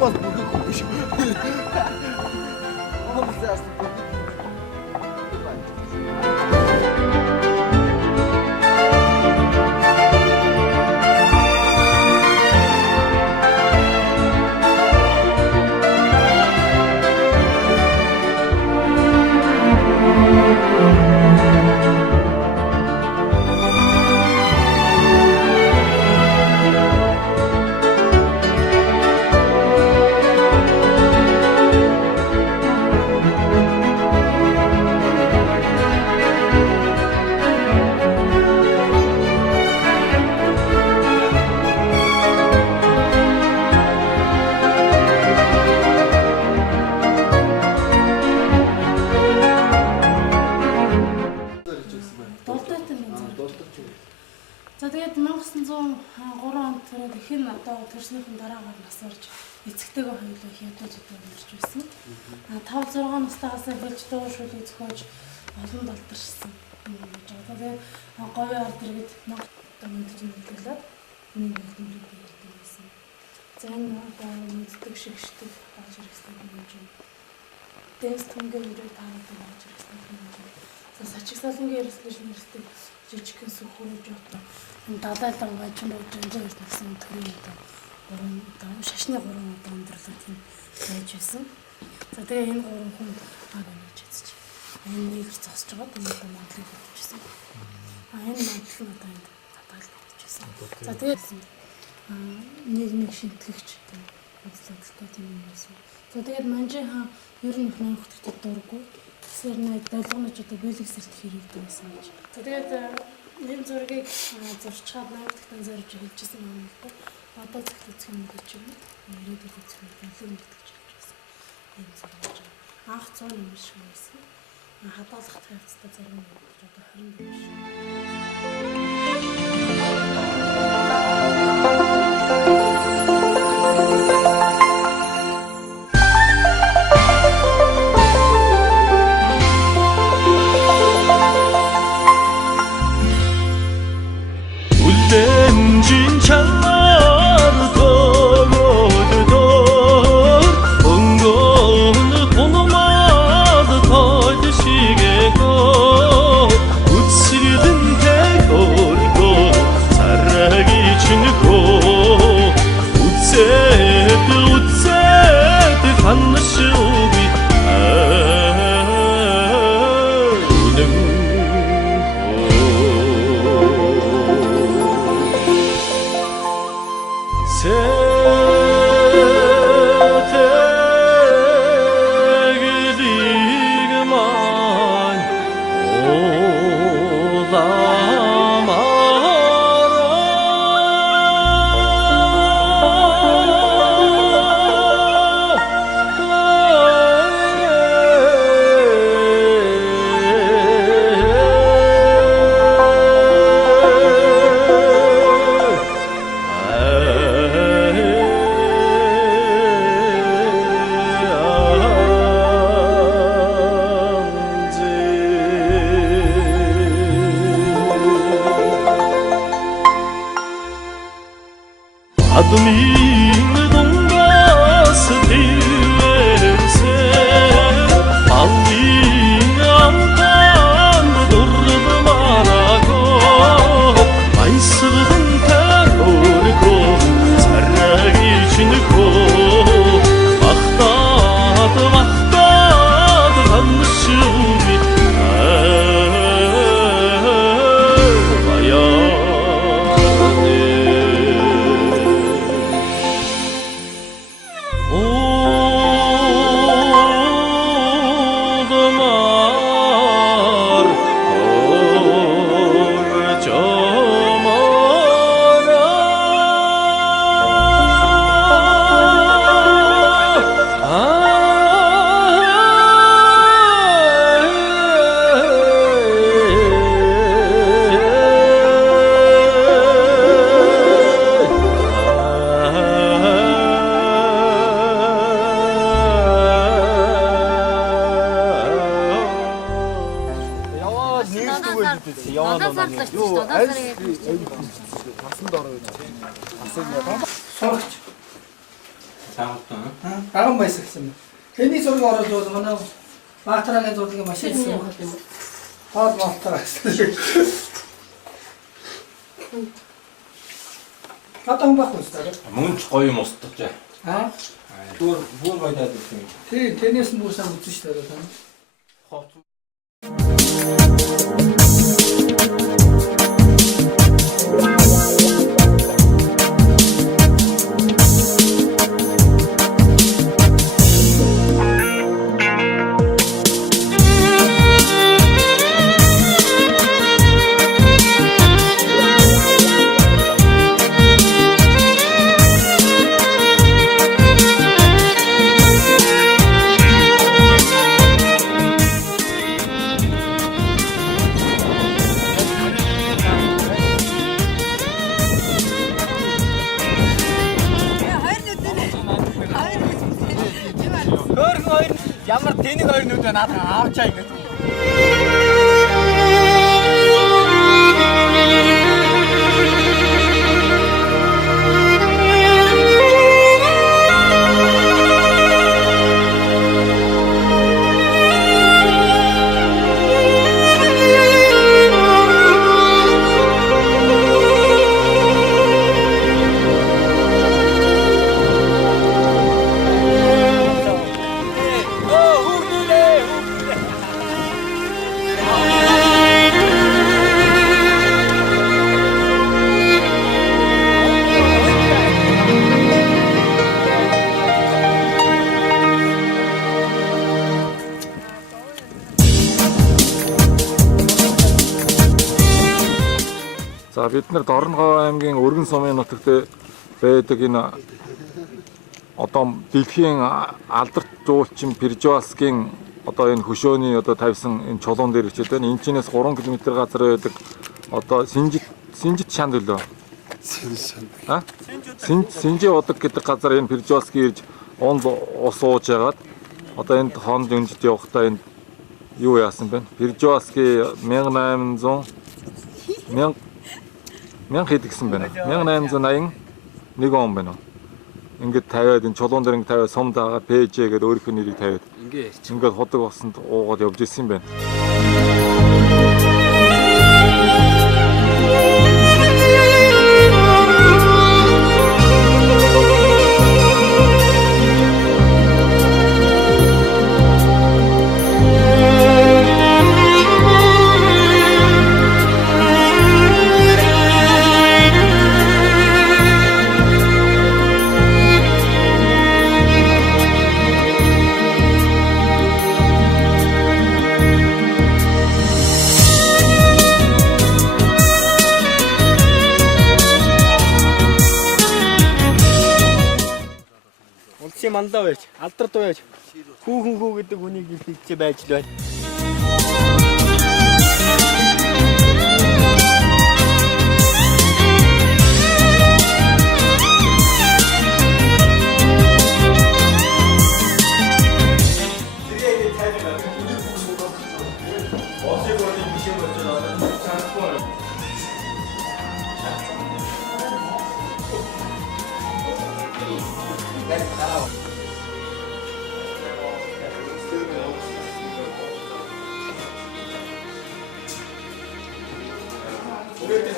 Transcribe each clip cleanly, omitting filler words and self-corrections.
бас бүгд биш. Хүмүүс яасан бүгд. За тэгээд 1903 онд төрөөд ихэн одоо төрснийхэн дараагаар нас орж эцэгтэйгээ хоёулаа их ядуучтай амьдарч байсан. 5-6 настайгаас болж дуушуулыг зохиож олон долдорчсан юм гэж байгаа. Тэгээд говийн ард иргэд Монголд мэдээлээд миний хэлбэрийг биелдэг байсан. За энэ одоо мэддэг шигшдэг бааж хэрэгсдэг юм чинь. Дэнс түнгээр үрээ таардаг бааж хэрэгсдэг юм чинь. За сачигсалангийн эрсдэл нэрсдэг жижигхэн сүхөрөж одоо энэ далайлан гажин болж энэ гэсэн төрлийн одоо шашны 3 одоо өндөрлөг тийм байж байсан. За тэгээ энэ 3 хүн агнаж эзэж. Энэ нэгэр зогсож байгаа тийм одоо Монголыг хөтөжсэн. Энэ Монгол нь одоо энэ татал хөтөжсэн. За тэгээд нийгмийг шинтгэгч тийм үзлэгтэй тийм юм байсан. За тэгээд Манжин хаан ер нь их нөхдөд дурггүй. Тэгэхээр нэг долгонож одоо бэлэг сэрт хэрэгдэг байсан гэж. За тэгээд энэ зургийг зурчаад 80-д зорж хэлжсэн юм байна. Одоо зөвхөн үзэх юм гэж юм. Ирээдүйд үзэх юм бэлэг мэдгэж хэлжсэн. Энэ зураг анх 100 юм шиг байсан. Хадгалах тавцтай зарим юм гэж одоо 20 юм шиг. Аган баясаг гэсэн. Тэний зураг ороод бол манай Баатарагийн зургийг маш их юм. Хаад малтаа. Хатан бах үстэй. Мөнгө гоё юм устгаж. Аа? Бүр байдаад ирсэн. Тий, тэнэс нь бүр сайн үзэн шүү дээ. Ховц. Ямар тэнийг хоёр нүдэ надад аавчаа ингэж. За бид нар Дорногов аймгийн Өргөн сумын нутагт байдаг энэ одоо дэлхийн алдарт жуулчин Пржевальскийн одоо энэ хөшөөний одоо тавьсан энэ чулуун дээр ичээд байна. Энэ чинээс 3 км газар байдаг одоо Синжит шанд үлээ. Синжи удаг гэдэг газар энэ Пржевальский ирж онд ус ууж ягаад одоо энд хонд өндөд явахдаа энэ юу яасан бэ? Пржевальский 1800 хэд гэсэн байна. 1881 он байна. Ингээд тавиад энэ чулуун дээр ингээд тавиад сум дагаа ПЖ гэдэг өөрийнхөө нэрийг тавиад ингээд ходог басанд уугаад явж ирсэн юм байна. Мандаа байж, алдарт байж, хүүхэн хүү гэдэг хүнийг хэлж байж л байна.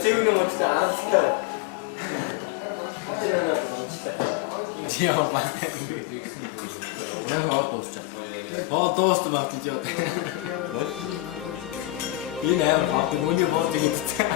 Цэвэрний модтой аралтай. Яа баа. Яг дуусчаа. Дуустсан баг тийж. Энэ аим хавт нүний бод хийдтэй.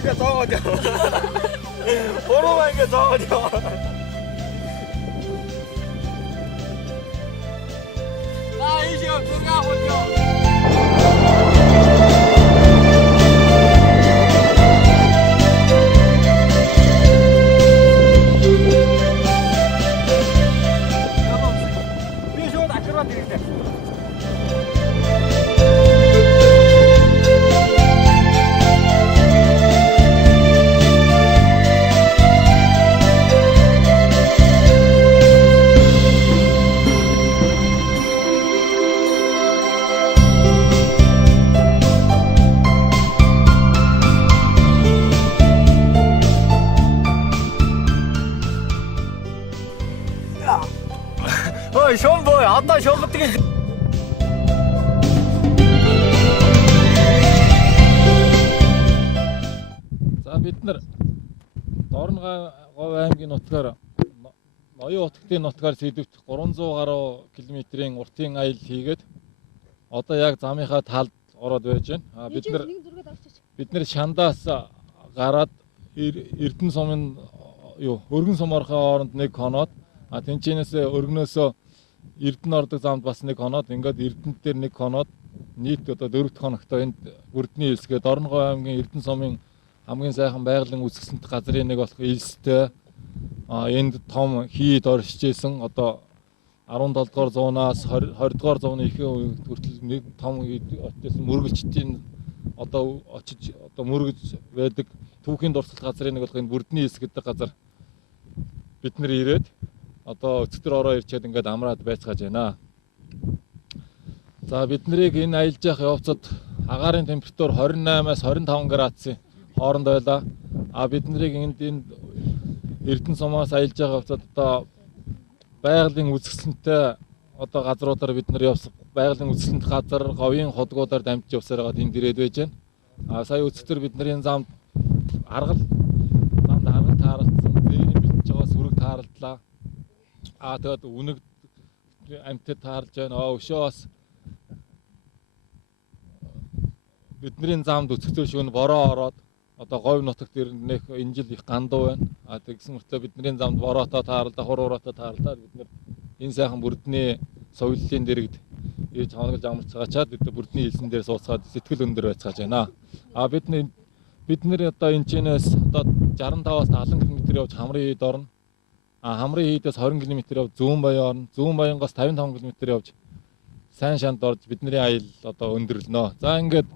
이게 적어져. 번호만 이게 적어져. 아, 이 시간 누가 보죠? 우리 쇼 다 끌어들일 때. 시험 뭐야? 아따 시험 어떻게? За бид нар Дорногов аймгийн нутгаар Ноён утгын нутгаар сэдвт 300 гаруй км-ийн уртын аялал хийгээд одоо яг замынхаа талд ороод байж байна. Бид нар Шандаас гараад Эрдэнэ сумын өргөн сум орохын оронд 1 хоноод тэнцэнээс өргөнөөсөө Эрдэнэ ордог замд бас 1 хоноод ингээд Эрдэнэ дээр 1 хоноод нийт одоо 4 дахь хоногтой энд бүрдний илсгээд Дорногов аймгийн Эрдэнэ сумын хамгийн сайхан байгалийн үзэсгэлэнт газрын нэг болох илстэй энд том хий доршижсэн одоо 17 дугаар зуунаас 20 дугаар зууны ихэнх хүртэл нэг том очижсэн мөргөлчдийн одоо очиж одоо мөргөж байдаг түүхийн дурсгал газрын нэг болох энэ бүрдний илс гэдэг газар бид нар ирээд одоо өцгөр ороо ирчээд ингээд амраад байцгааж байна. За бид нарыг энэ аялж явах явцад агаарын температур 28-аас 25 градусын хооронд байлаа. Бид нарыг энэ Эрдэнэ сумаас аялж явах явцад одоо байгалийн үзэсгэлэнтэй одоо газруудаар бид нар явсан байгалийн үзэсгэлэнт газар говийн ходгуудаар дамжиж явсаар гад энд ирээд байж байна. Сая өцгөр бид нарын замд аргал тааралцсан, зээрийн битж байгаа сүрэг тааралдлаа. Тэгээд үнэг амьтад таарлж байна. Өшөө бас бидний замд өцгтөө шөнө бороо ороод одоо говь нутагт ирнэх энэ жил их гандуу байна. Тэгсэн мөртлөө бидний замд бороотоо таарлаа, хуруураатоо таарлаа. Бид нар энэ сайхан бүрдний соёлын дэрэгд ирж хоногж амарч цаачаад бид бүрдний хэлсэн дээр сууцгаад сэтгэл өндөр байцгааж байна. Бид нэр одоо энэ чинээс одоо 65-аас 70 км явж Хамрын хийд орно. Хамрын хийдээс 20 км явж Зүүн Баян орно. Зүүн Баянгаас 55 км явж Сайн Шанд орж бидний аял одоо өндөрлөнө. За ингээд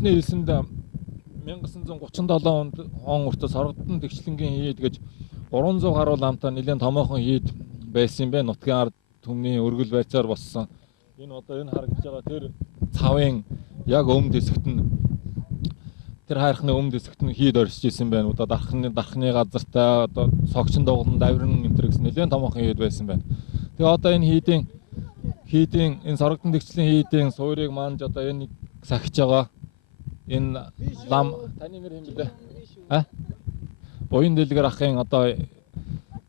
бүрдний хэлсэнд 1937 онд хүртэл Соргодон тэгшлэнгийн хийд гэж 300 гаруй ламтай нэлээд томоохон хийд байсан юм байна. Нутгийн ард түмний өргөл байцаар болсон. Энэ одоо энэ харагдаж байгаа тэр цавын яг өмнөд хэсэгт нь тэр хайрхны өмнөд хэсэгт нь хийд оршиж исэн байна. Одоо дархны газартай одоо согчин дугуйлан давирн энэ гэсэн нэлээд томоохон хийд байсан байна. Тэгээ одоо энэ хийдийн энэ Соргодон тэгшлийн хийдийн суурийг манж одоо энэ сахиж байгаа. Энэ лам таны нэр хэм блэ? Буян дэлгэр ахын одоо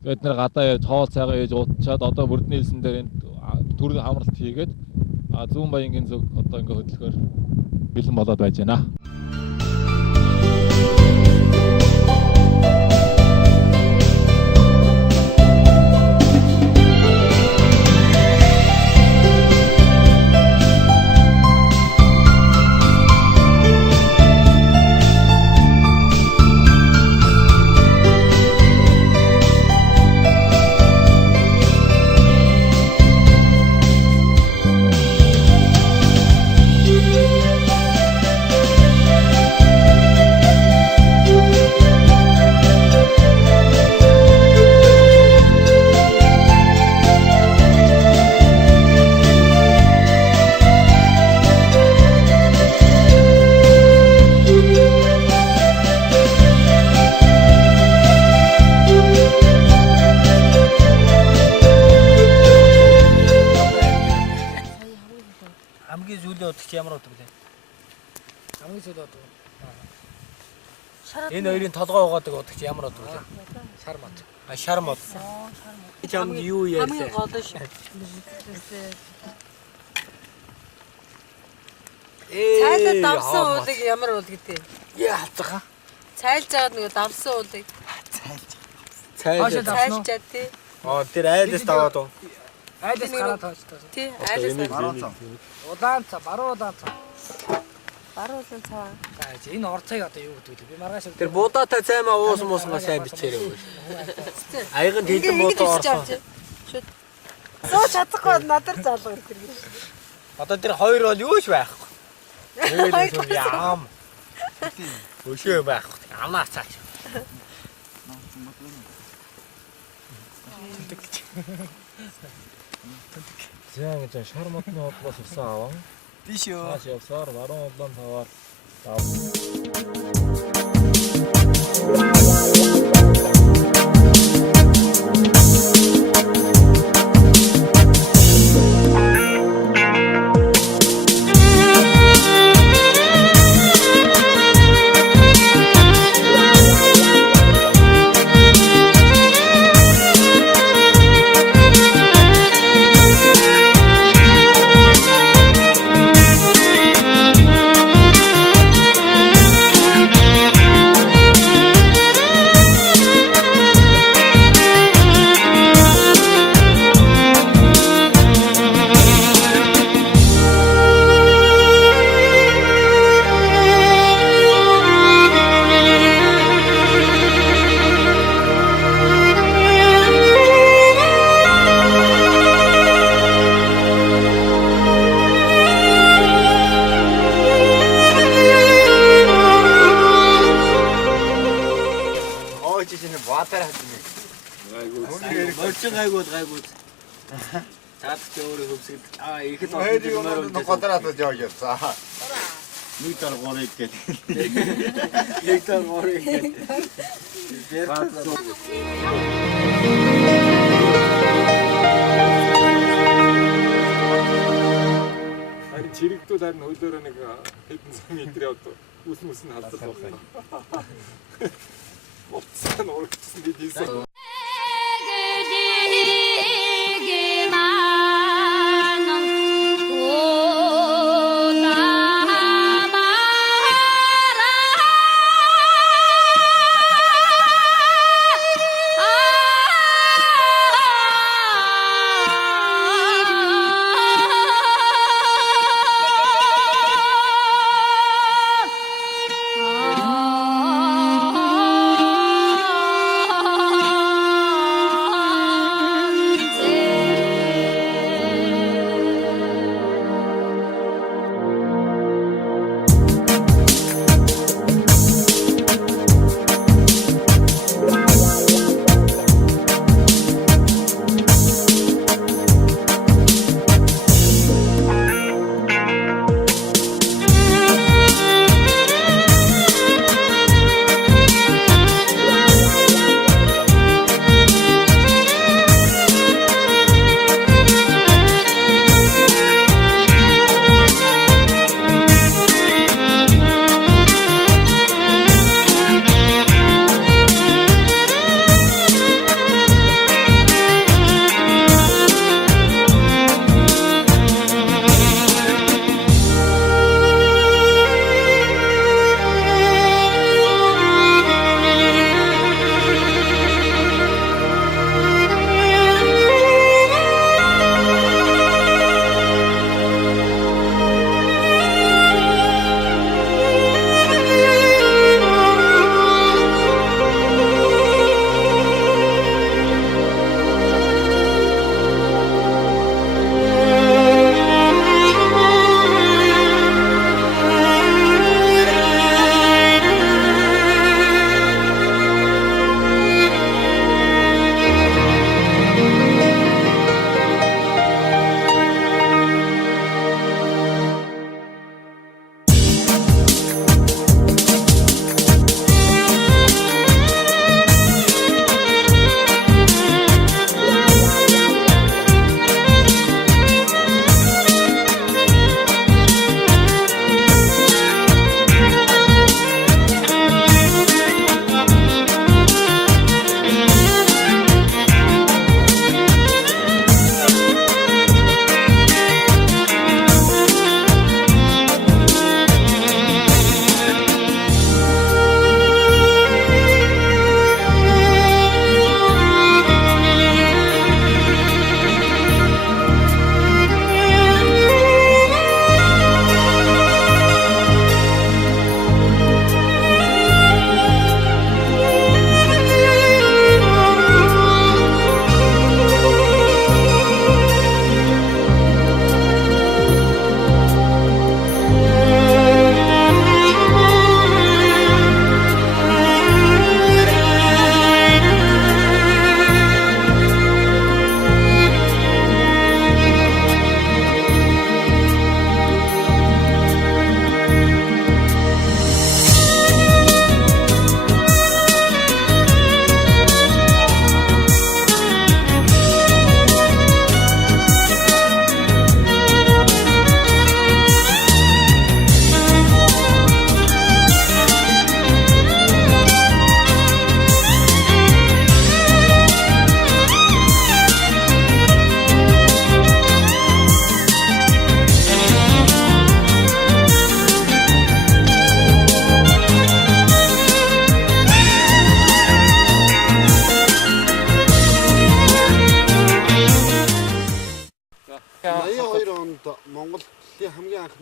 бид нар гадаа яаж хоол цайгаа яаж уудчаад одоо бүрдний хэлсэн дээр энэ төрөл хамралт хийгээд Зүүн Баянгийн зөв одоо ингээ хөдөлгөөр бэлэн болоод байж байна. чи ямар өдөг лээ? хамгийн сүүл одоо Энэ хоёрын толгой угаадаг өдөг чи ямар өдөг лээ? шар мод. А шар мод. Чамд юу хамгийн ярьлаа? гол ш. Цайлаа давсан уулыг ямар уул гэдэг. Яа хацгаа. Цайлж жаад нөгөө давсан уулыг Цайлаа. цайлчаад тий. Тэр айлс даваад уу. Айлс гараад тооч тоо. Тий, айлс Удаан ца, баруун удаан ца. баруулын цаа. За энэ орцыг одоо юу гэдэг вэ? Би маргааш Тэр будаатай цаймаа уус муусгаа сайн бичээрэй. Аягын хилэн будаа орсон. Суу чадахгүй надад залгуу ирэх хэрэг. Одоо тэр хоёр бол юуш байхгүй. Яам. Өшөө байхгүй. Амнаа цаач. Зэн гэж шар модны хотлоос усан аван. Тийш юу. Цааш явсаар баруун удаан таваар гайгүй. Цаад ч өөрөө хөвсгөл. Ихэд Хайрыг квадратад явуулсан. Нэг дор горыг гээд. нэг таар морыг гээд. харин чирэгдүүл харин хөлөөрөө нэг хэдэн сая метр одоо үс нь халдсан байна. Уцсан урагчсан гэдээсээ.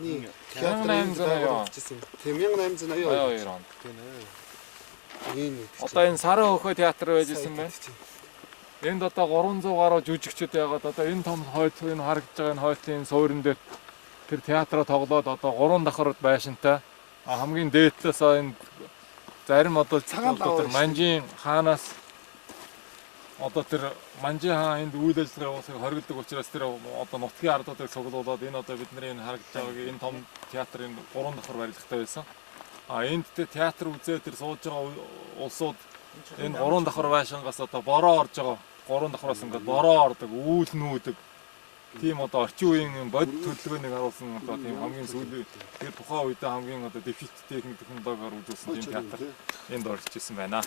Наймзанаа. Тийм 1802 22 онд. энэ Одоо энэ Саран хөхөө театр байж исэн байна. Энд одоо 300 гаруй жүжигчд яагаад одоо энэ том хойлох энэ харагдж байгаа энэ хойлтын суурин дээр тэр театраа тоглоод одоо 3 давхар байшинтай хамгийн дээдлээс энэ зарим одоо тэр Манжийн хаанаас одоо тэр Манжийн хаан энд үйл ажиллагаа явуулахыг хоригддаг учраас тэр одоо нутгийн ардуудыг цуглуулад энэ одоо бидний энэ харагдж байгааг энэ том театр энэ 3 давхар барилгатай байсан. Энд театр үзээ тэр сууж байгаа улсууд энэ 3 давхар байшингаас одоо бороо орж байгаа 3 давхраас ингээд бороо ордог, үүл нүүдэг. Тийм одоо орчин үеийн бод төлөвлөгөөнийг харуулсан одоо тийм хамгийн сүүлийн тэр тухайн үедээ хамгийн одоо дефицит техник технологиор үзүүлсэн тийм театр энд орж ирсэн байна.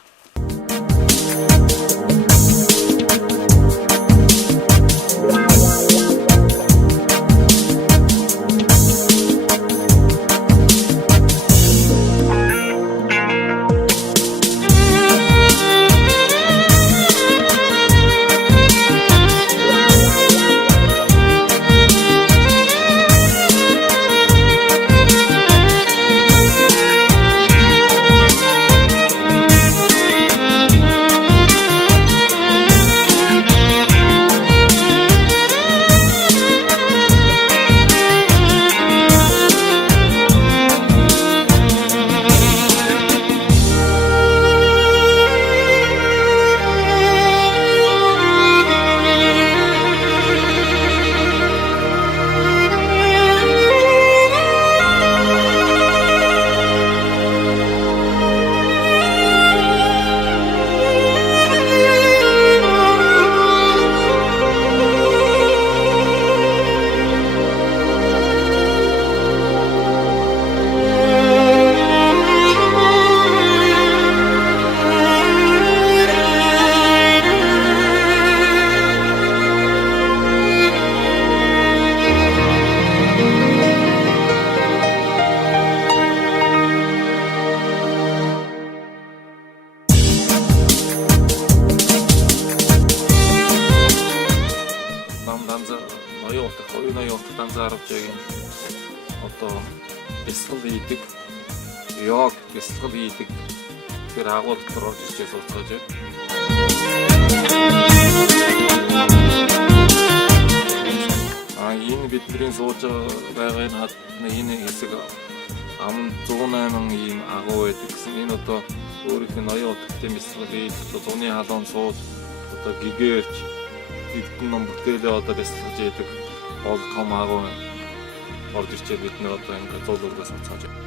Одоо бэлсгэл хийдэг, йог бэлсгэл хийдэг тэр агуулгаар орж ирж сууцгааж байна. Энэ бидний сууж байгаа энэ хэсэг ам 108 ийм агуу байдаг гэсэн. Энэ одоо өөрийнх нь ноён утгатай бэлсгэл хийдэг, зуны халуун сууж одоо гэгээрч эдгээр ном бүтээлээ одоо бэлсгэж яадаг бол том агуу орж ирчээд бид нэр одоо ингээд зуулуудаас авцгааж байна.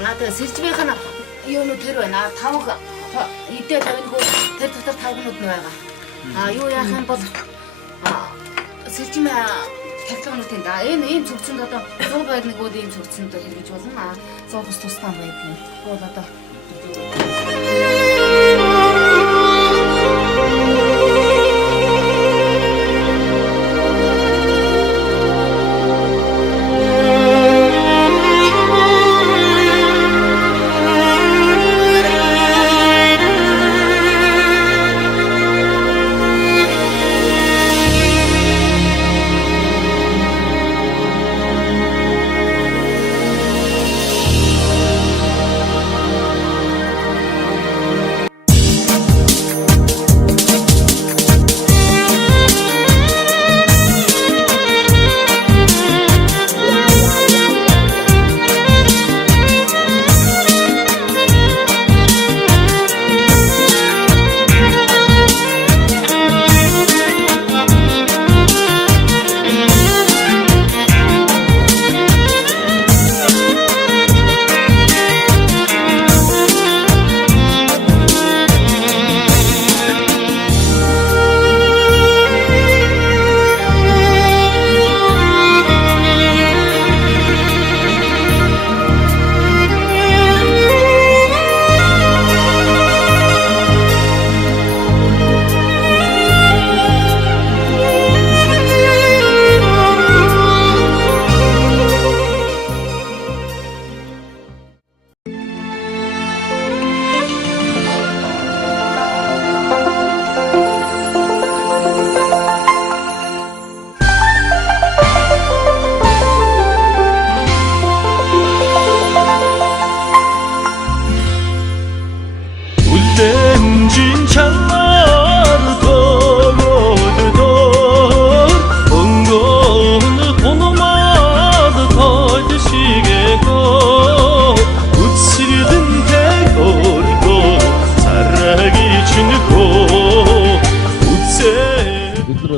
Надад сэржмийнх нь юунууд тэр байна. Тавх идээд авахгүй тэр дотор тавгнууд нь байгаа. Юу яах юм бол сэржмээ технологи нь да. Энэ зөвцөнд одоо 100 байрны гол ийм зөвцөнд хэрэгж болно. 100 бус тустай байдаг. Бол одоо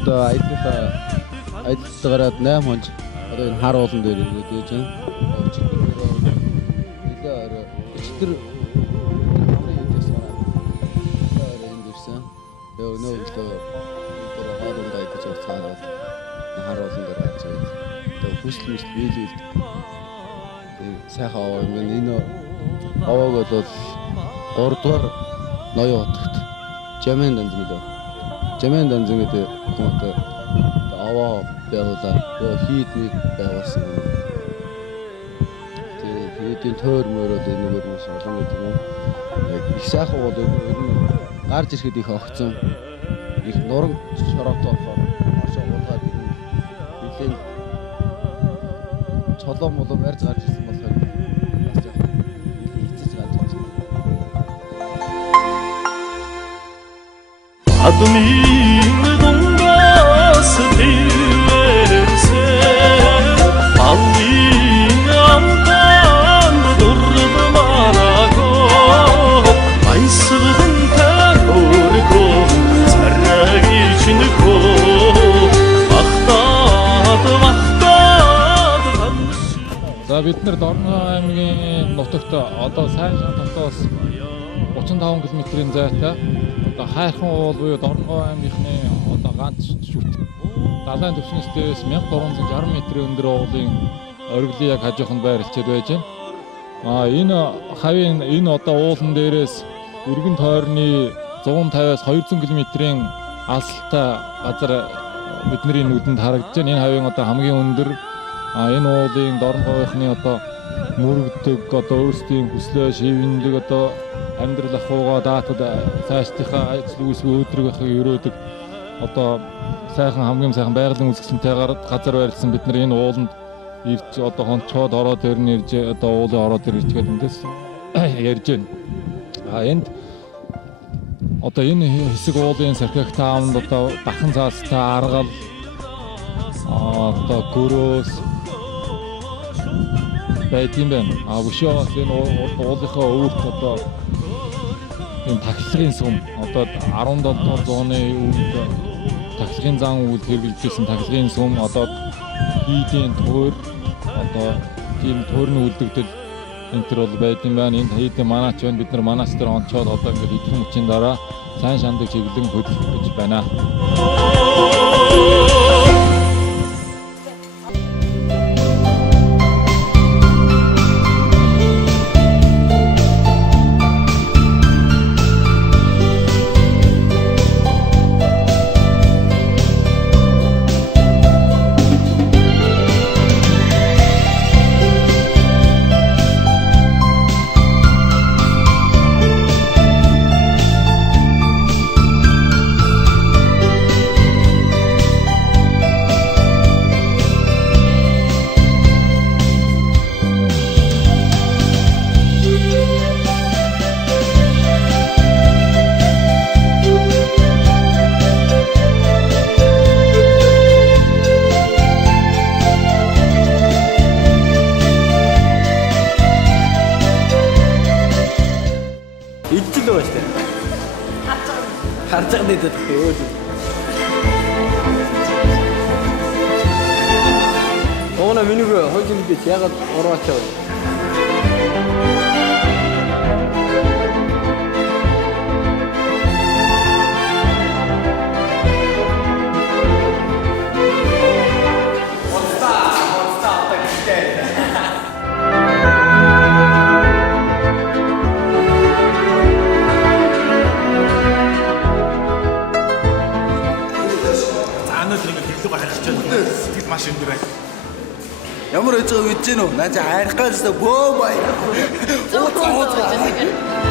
одоо аялалд гараад 8 хоног одоо энэ хар уулан дээр ирээд байж байна. Нилээ орой өчтөр хамрын хийдээс гараад орой энд ирсэн. Тэгээ өнөө өглөө тэр хоолунд аялаж уцаад хар уулан дээр гарч ирээд тэгээ хүсэл биелүүлд. Сайхан аваа юм. Энэ авааг бол 3 дугаар ноён хотогт Жамэн данз мөлөө. Жамэн данз гэдэг хүмүүст аваа байгуулаад хийд мэд байгуулсан. Тэгээ хийдийн тойр мөрөд энэгээр нь олон гэдэг юм. Их сайхан бол ер нь гарч ирэхэд их огцсон. Их нуран шороотой болохоор хашаа гуулгаад нэлийн чолоо молоо барьж гарч ирсэн болохоор бас яг хийцэж гарч ирсэн. Adımın dungası dillerse Alın amdan durdu marago Aysıldın terör ko Serrek için ko Vaktadı За бид нэр Дорногов аймгийн нутагт одоо сайн шан тогтоос 35 км-ийн зайтай одоо хайрхан уул буюу Дорногов аймгийнхны одоо ганц шүт далайн түвшнээс дээрээс 1360 м-ийн өндөр уулын ориглын яг хажууханд байрлалчид байж байна. Энэ хавийн энэ одоо уулан дээрээс өргөн тойрны 150-аас 200 км-ийн алсалтай газар бидний нүдэнд харагдаж байна. Энэ хавийн одоо хамгийн өндөр энэ уулын Дорноговынхны одоо мөрөгдөг одоо өөрсдийн хүслээ шивндэг одоо амьдрал ахуйгаа даатад цаашдынхаа ажил үйлсгүй өдрөг байхыг өрөөдөг одоо сайхан хамгийн сайхан байгалийн үзэсгэлэнтэйгээр газар байрлсан бид нар энэ ууланд ирж одоо хонцоод ороод ирнэ ирж одоо уулын ороод ирж гэдэг эндээс ярьж байна. Энд одоо энэ хэсэг уулын сархиг таавнд одоо бахан цаастай аргал одоо гөрөөс байдсан байна. Өшөө энэ уулынхаа өвөрт одоо энэ тахилгын сүм одоо 17 дугаар зууны үед тахилгын зан үйл хэрэгжилсэн тахилгын сүм одоо хийдийн тойр одоо тийм тойрны үлдэгдэл энэ төр бол байдсан байна. Энд хийдийн манаач байна. Бид нар манаач дээр онцоод одоо ингээд эдгээр мөчийн дараа сайн шандаг чиглэн хөдөлгөж гэж байна. Харцаг дэдэг өөр. Оона минийг хожим гэж ягаад ороочоо. Маш өндөр байна. Ямар өцөө үдэж гэнэ үү? Наа чи хайрхаас бөө бай. Ууцаа.